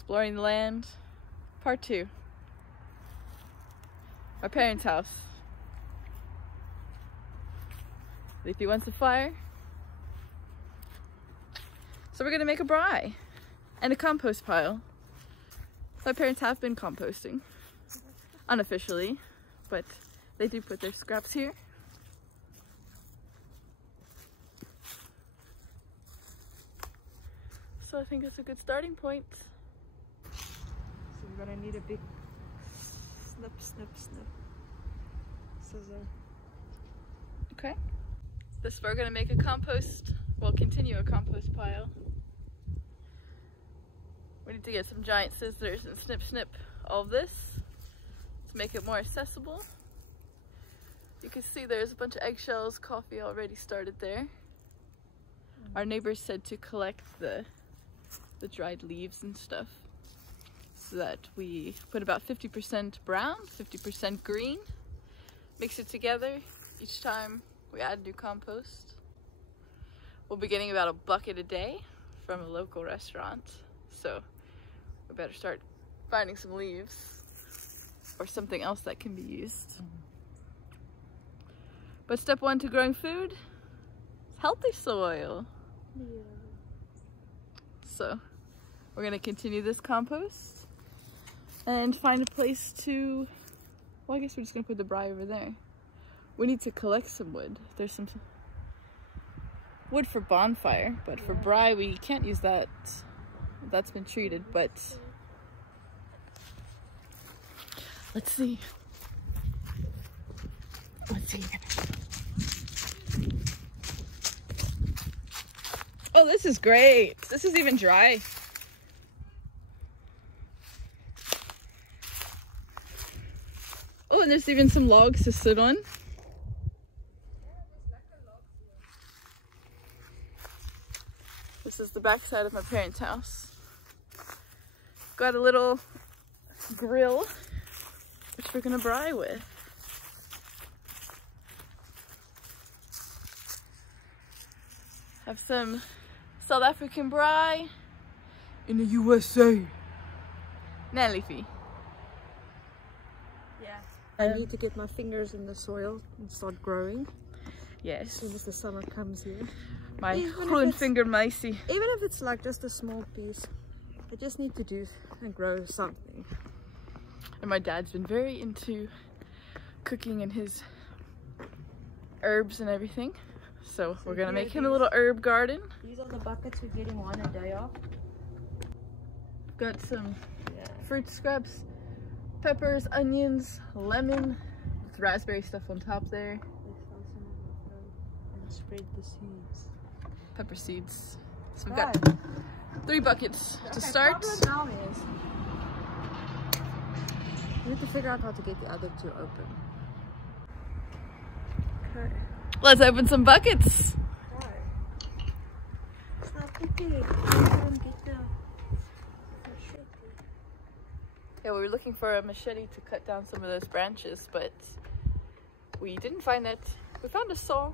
Exploring the land, part 2. Our parents' house. Leafy wants a fire. So we're gonna make a braai and a compost pile. My parents have been composting, unofficially, but they do put their scraps here. So I think it's a good starting point. So we're gonna need a big snip scissor. Okay. This we're gonna make a compost, well, continue a compost pile. We need to get some giant scissors and snip all of this to make it more accessible. You can see there's a bunch of eggshells, coffee already started there. Our neighbors said to collect the dried leaves and stuff, so that we put about 50% brown, 50% green, mix it together each time we add new compost. We'll be getting about a bucket a day from a local restaurant, so we better start finding some leaves or something else that can be used. But step 1 to growing food is healthy soil. Yeah. So we're gonna continue this compost and find a place to, well, I guess we're just gonna put the braai over there. We need to collect some wood. There's some wood for bonfire, but for braai we can't use that. That's been treated, but let's see. Oh, this is great. This is even dry. Oh, and there's even some logs to sit on. This is the back side of my parents' house. Got a little grill, which we're gonna braai with. Have some South African braai in the USA. Nah, Leafy. Yeah. I need to get my fingers in the soil and start growing. Yes. As soon as the summer comes here. My groen finger meisie. Even if it's like just a small piece, I just need to do and grow something. And my dad's been very into cooking and his herbs and everything. So we're gonna make him a little herb garden. These are the buckets we're getting one a day off. Got some fruit scraps, peppers, onions, lemon, with raspberry stuff on top there. And spread the seeds. Pepper seeds. So we've got 3 buckets to start. The problem now is we need to figure out how to get the other 2 open. Okay. Let's open some buckets. Yeah, we were looking for a machete to cut down some of those branches, but we didn't find it. We found a saw,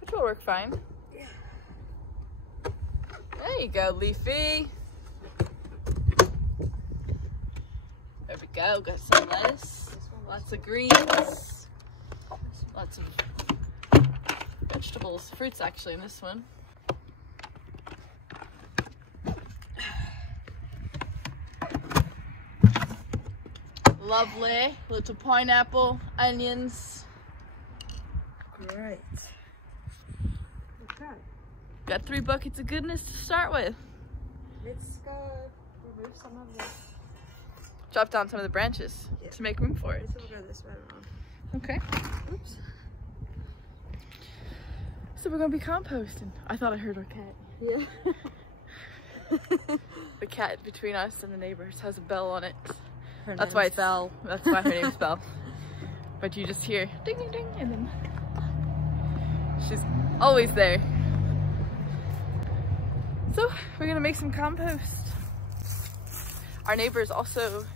which will work fine. Yeah. There you go, Leafy. There we go. Got some lettuce, lots of greens, lots of vegetables, fruits actually in this one. Lovely. Little pineapple, onions. Great. Okay. Got 3 buckets of goodness to start with. Let's go remove some of the... Chop down some of the branches to make room for it. Let's go this way around. Okay. Oops. So we're gonna be composting. I thought I heard our cat. Yeah. The cat between us and the neighbors has a bell on it. That's why it's Belle. That's why her name's Belle. But you just hear ding ding ding, and then she's always there. So we're gonna make some compost. Our neighbors also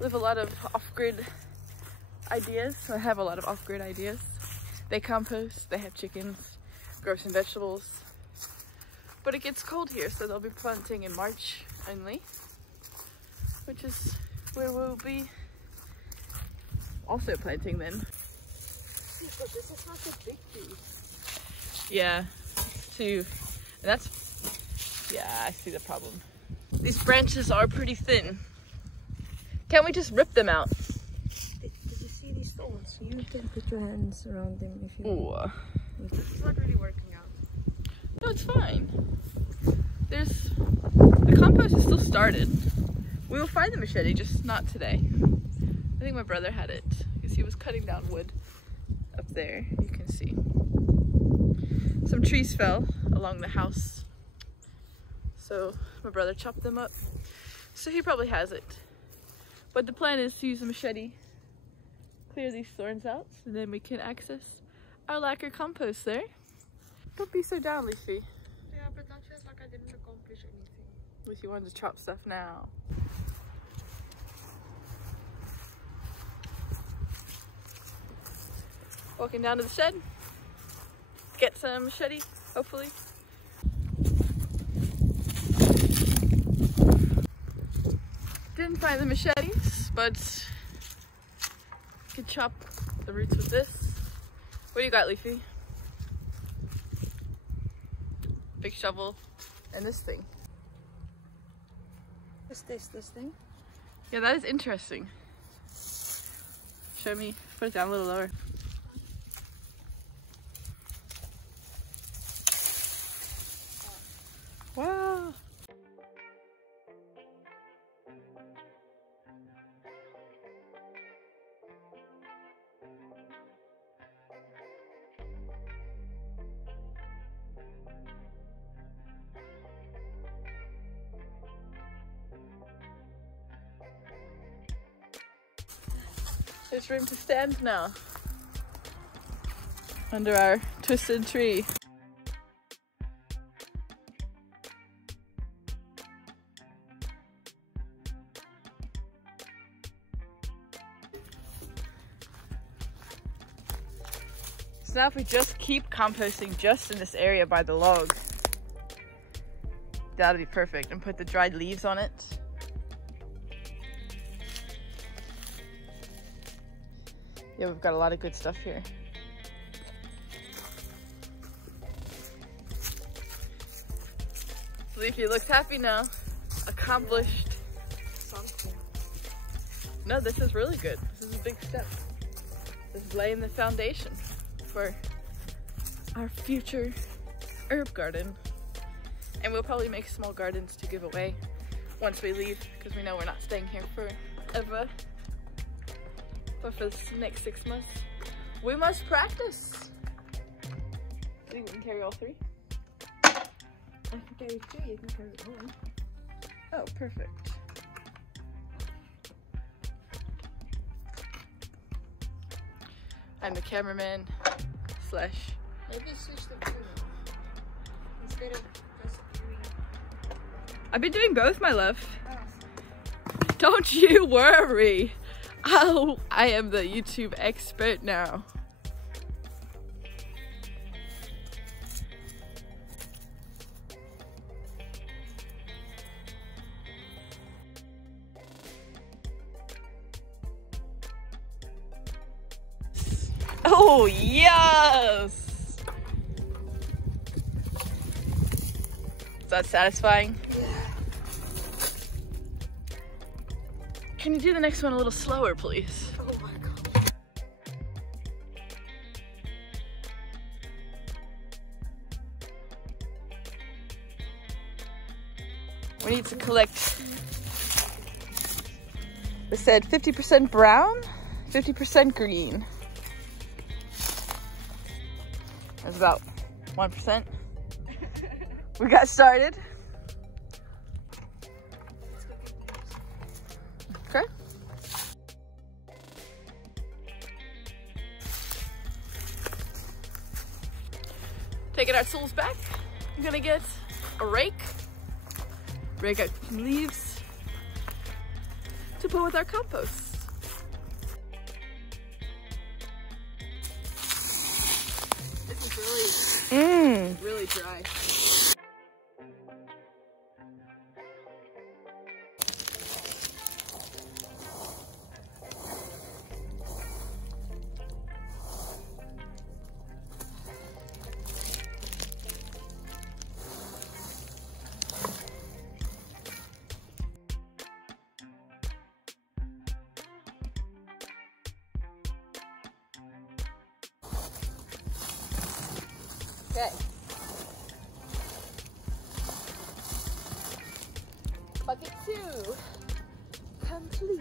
live a lot of off-grid ideas. So I have a lot of off-grid ideas. They compost. They have chickens, grow some vegetables. But it gets cold here, so they'll be planting in March only. which is where we'll be also planting then. But this is not a big tree. Yeah, too. And that's, yeah, I see the problem. These branches are pretty thin. Can't we just rip them out? Did you see these thorns? You can put your hands around them if you want. Ooh. It's not really working out. No, it's fine. The compost is still started. We will find the machete, just not today. I think my brother had it because he was cutting down wood up there. You can see. Some trees fell along the house. So my brother chopped them up. So he probably has it. But the plan is to use a machete, clear these thorns out, and then we can access our lacquer compost there. Don't be so down, Leafy. Yeah, but that feels like I didn't accomplish anything. Leafy wanted to chop stuff now. Walking down to the shed. Get some machete, hopefully. Didn't find the machetes, but you can chop the roots with this. What do you got, Leafy? Big shovel and this thing. What's this thing? Yeah, that is interesting. Show me. Put it down a little lower. Wow. There's room to stand now under our twisted tree. So now if we just keep composting just in this area by the log, that'll be perfect, and put the dried leaves on it. Yeah, we've got a lot of good stuff here. Leafy looks happy now. Accomplished. Something. No, this is really good. This is a big step. This is laying the foundation for our future herb garden. And we'll probably make small gardens to give away once we leave, because we know we're not staying here forever. But for the next 6 months, we must practice. I think we can carry all 3. I can carry 2, you can carry 1. Oh, perfect. I'm the cameraman / Maybe switch them to instead of just doing. I've been doing both, my love. Oh. Don't you worry. Oh, I am the YouTube expert now. Oh, yes! Is that satisfying? Yeah. Can you do the next one a little slower, please? Oh my god. We need to collect, they said 50% brown, 50% green. That's about 1%. We got started. Okay. Taking our tools back, I'm gonna get a rake, rake out some leaves to put with our compost. This is really dry. Okay. Bucket 2 complete.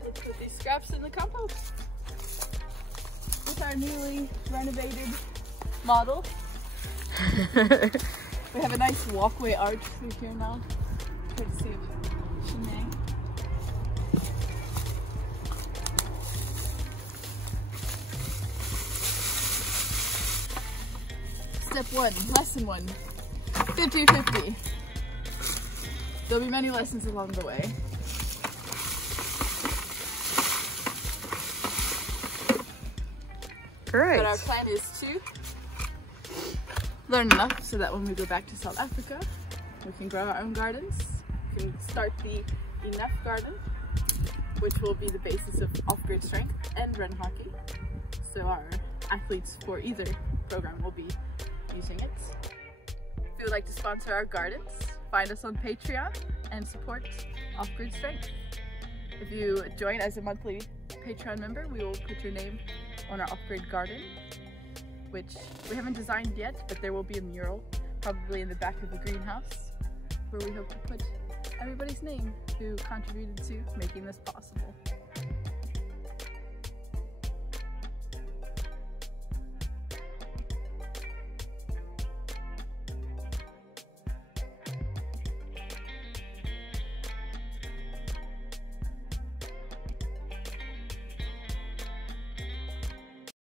Let's put these scraps in the compost with our newly renovated model. We have a nice walkway arch through here now. Courtesy of Shanae. Step 1, lesson 1, 50-50. There'll be many lessons along the way. Great. But our plan is to learn enough so that when we go back to South Africa, we can grow our own gardens. We can start the Enough garden, which will be the basis of off-grid strength and run hockey. So our athletes for either program will be using it. If you would like to sponsor our gardens, find us on Patreon and support off-grid strength. If you join as a monthly Patreon member, we will put your name on our off-grid garden, which we haven't designed yet, but there will be a mural, probably in the back of the greenhouse, where we hope to put everybody's name who contributed to making this possible.